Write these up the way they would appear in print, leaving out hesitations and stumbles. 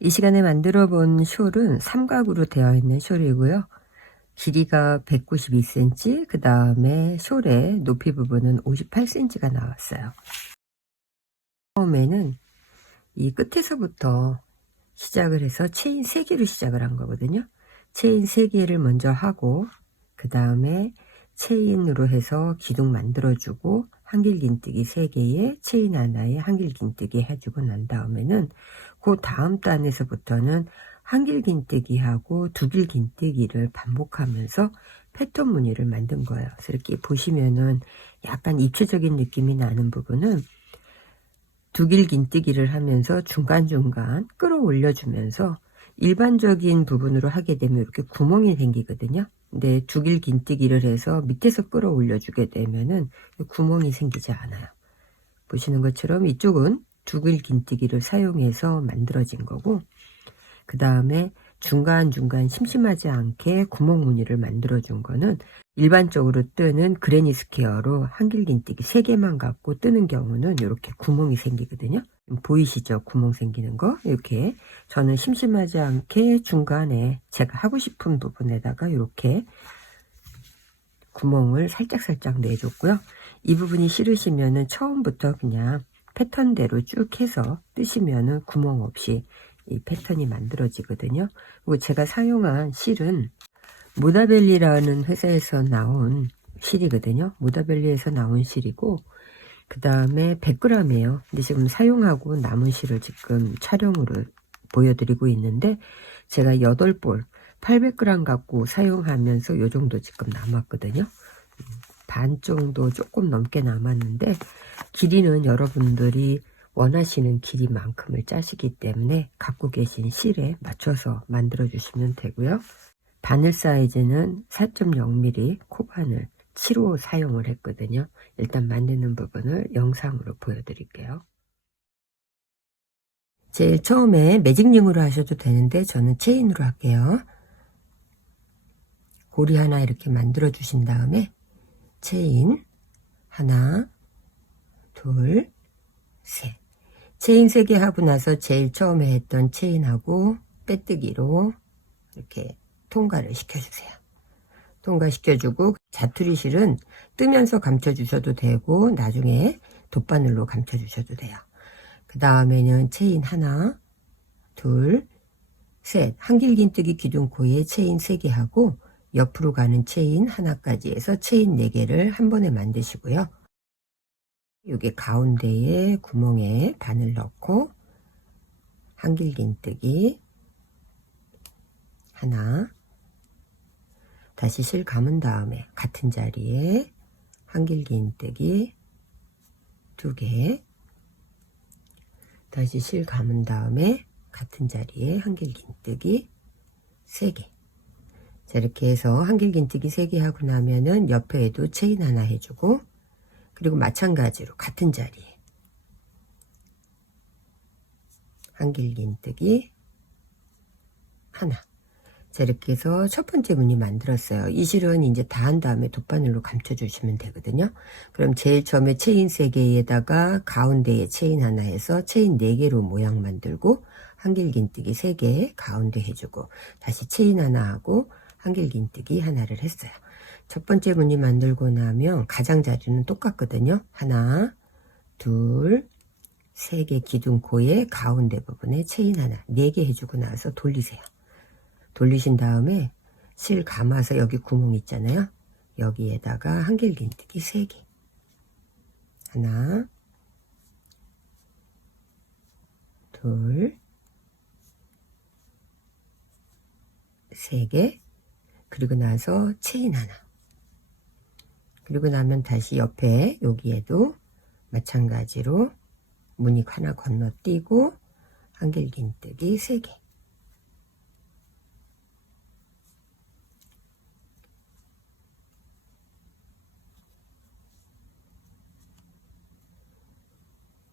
이 시간에 만들어 본 숄은 삼각으로 되어 있는 숄이고요. 길이가 192cm, 그 다음에 숄의 높이 부분은 58cm가 나왔어요. 처음에는 이 끝에서부터 시작을 해서 체인 3개로 시작을 한 거거든요. 체인 3개를 먼저 하고, 그 다음에 체인으로 해서 기둥 만들어주고, 한길긴뜨기 3개에 체인 하나에 한길긴뜨기 해주고 난 다음에는 그 다음 단에서부터는 한길긴뜨기하고 두길긴뜨기를 반복하면서 패턴 무늬를 만든 거예요. 그래서 이렇게 보시면은 약간 입체적인 느낌이 나는 부분은 두길긴뜨기를 하면서 중간중간 끌어올려주면서 일반적인 부분으로 하게 되면 이렇게 구멍이 생기거든요. 근데 두길긴뜨기를 해서 밑에서 끌어올려주게 되면은 구멍이 생기지 않아요. 보시는 것처럼 이쪽은 두길긴뜨기를 사용해서 만들어진 거고, 그 다음에 중간중간 심심하지 않게 구멍 무늬를 만들어 준 거는 일반적으로 뜨는 그레니 스퀘어로 한길긴뜨기 3개만 갖고 뜨는 경우는 이렇게 구멍이 생기거든요. 보이시죠? 구멍 생기는 거. 이렇게 저는 심심하지 않게 중간에 제가 하고 싶은 부분에다가 이렇게 구멍을 살짝살짝 내줬고요. 이 부분이 싫으시면은 처음부터 그냥 패턴대로 쭉 해서 뜨시면은 구멍 없이 이 패턴이 만들어지거든요. 그리고 제가 사용한 실은 모다벨리라는 회사에서 나온 실이거든요. 모다벨리에서 나온 실이고, 그 다음에 100g이에요. 근데 지금 사용하고 남은 실을 지금 촬영으로 보여드리고 있는데, 제가 8볼 800g 갖고 사용하면서 요 정도 지금 남았거든요. 반 정도 조금 넘게 남았는데, 길이는 여러분들이 원하시는 길이만큼을 짜시기 때문에 갖고 계신 실에 맞춰서 만들어 주시면 되고요. 바늘 사이즈는 4.0mm 코바늘 7호 사용을 했거든요. 일단 만드는 부분을 영상으로 보여드릴게요. 제일 처음에 매직링으로 하셔도 되는데 저는 체인으로 할게요. 고리 하나 이렇게 만들어 주신 다음에 체인 하나, 둘, 셋. 체인 3개 하고 나서 제일 처음에 했던 체인하고 빼뜨기로 이렇게 통과를 시켜주세요. 통과시켜주고 자투리 실은 뜨면서 감춰주셔도 되고 나중에 돗바늘로 감춰주셔도 돼요. 그 다음에는 체인 하나, 둘, 셋. 한길긴뜨기 기둥코에 체인 3개 하고 옆으로 가는 체인 하나까지 해서 체인 4개를 한 번에 만드시고요. 여기 가운데에 구멍에 바늘 넣고 한길긴뜨기 하나, 다시 실 감은 다음에 같은 자리에 한길긴뜨기 2개, 다시 실 감은 다음에 같은 자리에 한길긴뜨기 3개. 자, 이렇게 해서 한길긴뜨기 3개 하고 나면은 옆에도 체인 하나 해주고, 그리고 마찬가지로 같은 자리에 한길긴뜨기 하나. 자, 이렇게 해서 첫 번째 무늬 만들었어요. 이 실은 이제 다 한 다음에 돗바늘로 감춰주시면 되거든요. 그럼 제일 처음에 체인 3개에다가 가운데에 체인 하나 해서 체인 4개로 모양 만들고 한길긴뜨기 3개 가운데 해주고 다시 체인 하나 하고 한길긴뜨기 하나를 했어요. 첫 번째 무늬 만들고 나면 가장자리는 똑같거든요. 하나, 둘, 3개 기둥코에 가운데 부분에 체인 하나 4개 해주고 나서 돌리세요. 돌리신 다음에 실 감아서 여기 구멍 있잖아요. 여기에다가 한길긴뜨기 3개. 하나, 둘, 3개. 그리고 나서 체인 하나. 그리고 나면 다시 옆에 여기에도 마찬가지로 무늬 하나 건너뛰고 한길긴뜨기 3개.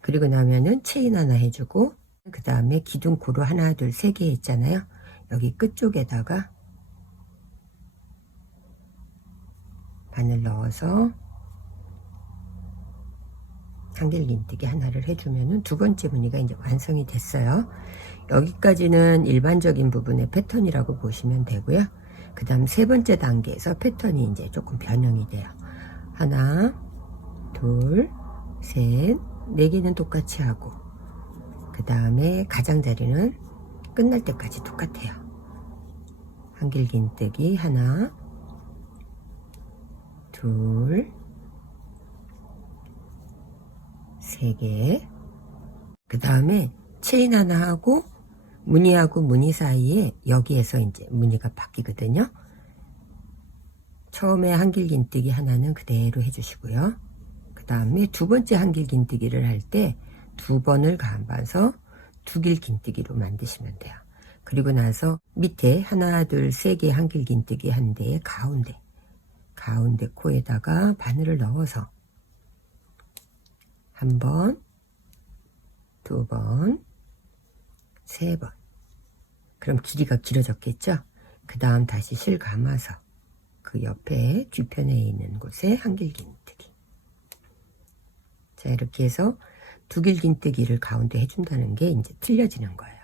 그리고 나면은 체인 하나 해주고 그 다음에 기둥 고루 하나 둘 3개 했잖아요. 여기 끝쪽에다가 바늘 넣어서 한길긴뜨기 하나를 해주면은 두 번째 무늬가 이제 완성이 됐어요. 여기까지는 일반적인 부분의 패턴이라고 보시면 되고요. 그 다음 세 번째 단계에서 패턴이 이제 조금 변형이 돼요. 하나, 둘, 셋, 네 개는 똑같이 하고, 그 다음에 가장자리는 끝날 때까지 똑같아요. 한길긴뜨기 하나, 둘, 세 개. 그 다음에 체인 하나 하고 무늬하고 무늬 사이에 여기에서 이제 무늬가 바뀌거든요. 처음에 한길긴뜨기 하나는 그대로 해주시고요. 그 다음에 두 번째 한길긴뜨기를 할 때 두 번을 감아서 두길긴뜨기로 만드시면 돼요. 그리고 나서 밑에 하나, 둘, 세 개 한길긴뜨기 한 데에 가운데 코에다가 바늘을 넣어서 한 번, 두 번, 세 번. 그럼 길이가 길어졌겠죠? 그 다음 다시 실 감아서 그 옆에 뒤편에 있는 곳에 한길긴뜨기. 자, 이렇게 해서 두길긴뜨기를 가운데 해준다는 게 이제 틀려지는 거예요.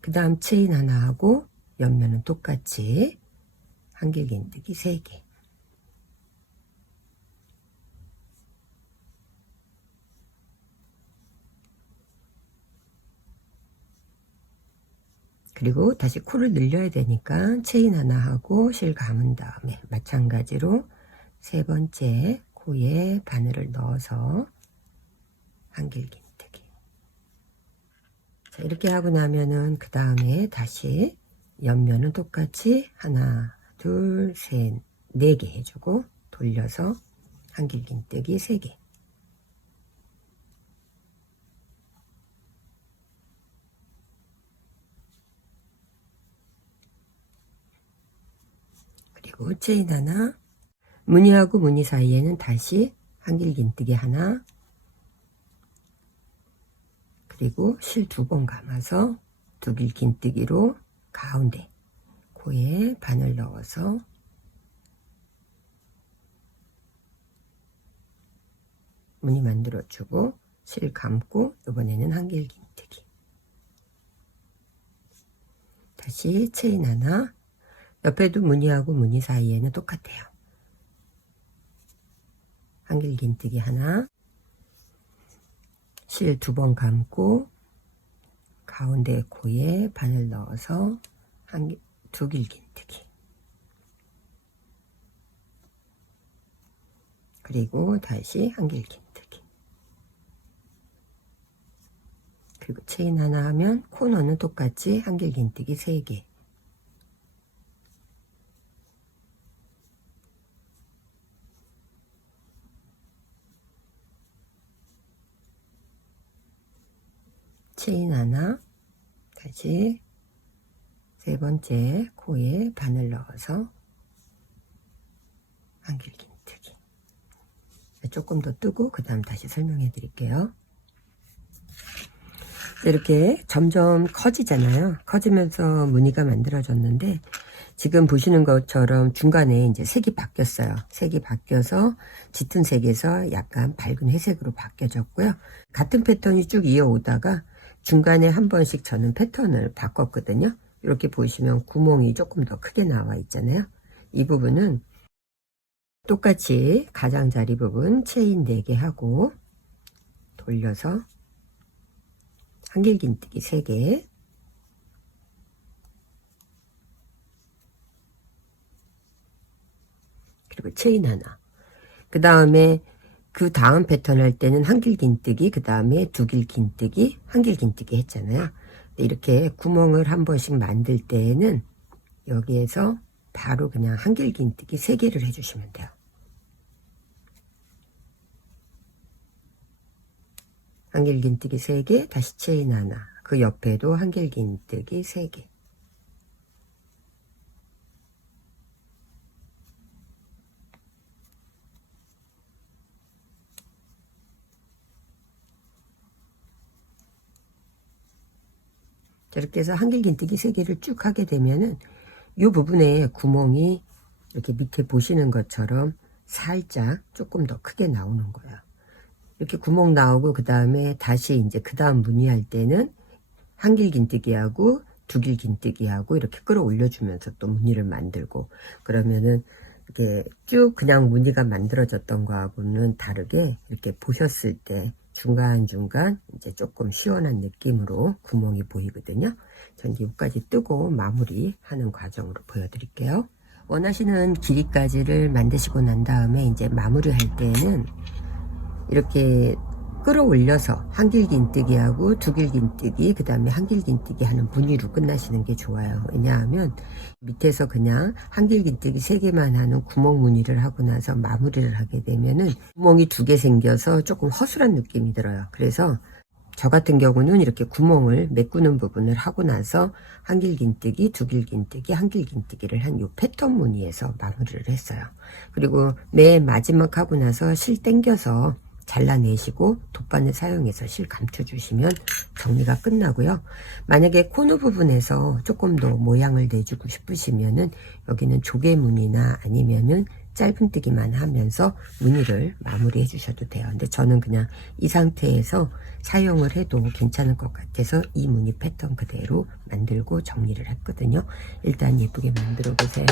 그 다음 체인 하나 하고 옆면은 똑같이 한길긴뜨기 3개. 그리고 다시 코를 늘려야 되니까 체인 하나 하고 실 감은 다음에 마찬가지로 세 번째 코에 바늘을 넣어서 한길긴뜨기. 자, 이렇게 하고 나면은 그 다음에 다시 옆면은 똑같이 하나, 둘, 셋, 네 개 해주고 돌려서 한길긴뜨기 3개. 그리고 체인 하나, 무늬하고 무늬 사이에는 다시 한길긴뜨기 하나, 그리고 실 2번 감아서 두길긴뜨기로 가운데 코에 바늘 넣어서 무늬 만들어주고 실 감고 이번에는 한길긴뜨기. 다시 체인 하나, 옆에도 무늬하고 무늬 사이에는 똑같아요. 한길긴뜨기 하나, 실 2번 감고 가운데 코에 바늘 넣어서 두길긴뜨기. 그리고 다시 한길긴뜨기. 그리고 체인 하나 하면 코너는 똑같이 한길긴뜨기 3개. 체인 하나, 다시 세 번째 코에 바늘 넣어서 한길긴뜨기. 조금 더 뜨고 그 다음 다시 설명해 드릴게요. 이렇게 점점 커지잖아요. 커지면서 무늬가 만들어졌는데 지금 보시는 것처럼 중간에 이제 색이 바뀌었어요. 색이 바뀌어서 짙은 색에서 약간 밝은 회색으로 바뀌어졌고요. 같은 패턴이 쭉 이어오다가 중간에 한 번씩 저는 패턴을 바꿨거든요. 이렇게 보시면 구멍이 조금 더 크게 나와 있잖아요. 이 부분은 똑같이 가장자리 부분 체인 4개 하고 돌려서 한길긴뜨기 3개, 그리고 체인 하나. 그 다음에 그 다음 패턴 할 때는 한길긴뜨기, 그 다음에 두길긴뜨기, 한길긴뜨기 했잖아요. 이렇게 구멍을 한 번씩 만들 때에는 여기에서 바로 그냥 한길긴뜨기 3개를 해주시면 돼요. 한길긴뜨기 3개, 다시 체인 하나, 그 옆에도 한길긴뜨기 3개. 이렇게 해서 한길긴뜨기 3개를 쭉 하게 되면은 이 부분에 구멍이 이렇게 밑에 보시는 것처럼 살짝 조금 더 크게 나오는 거예요. 이렇게 구멍 나오고 그 다음에 다시 이제 그 다음 무늬할 때는 한길 긴뜨기하고 두길 긴뜨기하고 이렇게 끌어올려 주면서 또 무늬를 만들고, 그러면은 이렇게 쭉 그냥 무늬가 만들어졌던 거하고는 다르게 이렇게 보셨을 때 중간중간 이제 조금 시원한 느낌으로 구멍이 보이거든요. 전 여기까지 뜨고 마무리하는 과정으로 보여드릴게요. 원하시는 길이까지를 만드시고 난 다음에 이제 마무리할 때는 이렇게 끌어올려서 한길 긴뜨기하고 두길 긴뜨기, 그 다음에 한길 긴뜨기 하는 무늬로 끝나시는 게 좋아요. 왜냐하면 밑에서 그냥 한길 긴뜨기 3개만 하는 구멍 무늬를 하고 나서 마무리를 하게 되면은 구멍이 2개 생겨서 조금 허술한 느낌이 들어요. 그래서 저 같은 경우는 이렇게 구멍을 메꾸는 부분을 하고 나서 한길 긴뜨기, 두길 긴뜨기, 한길 긴뜨기를 한 요 패턴 무늬에서 마무리를 했어요. 그리고 맨 마지막 하고 나서 실 당겨서 잘라내시고 돗바늘 사용해서 실 감춰주시면 정리가 끝나고요. 만약에 코너 부분에서 조금 더 모양을 내주고 싶으시면은 여기는 조개무늬나 아니면은 짧은뜨기만 하면서 무늬를 마무리해 주셔도 돼요. 근데 저는 그냥 이 상태에서 사용을 해도 괜찮을 것 같아서 이 무늬 패턴 그대로 만들고 정리를 했거든요. 일단 예쁘게 만들어 보세요.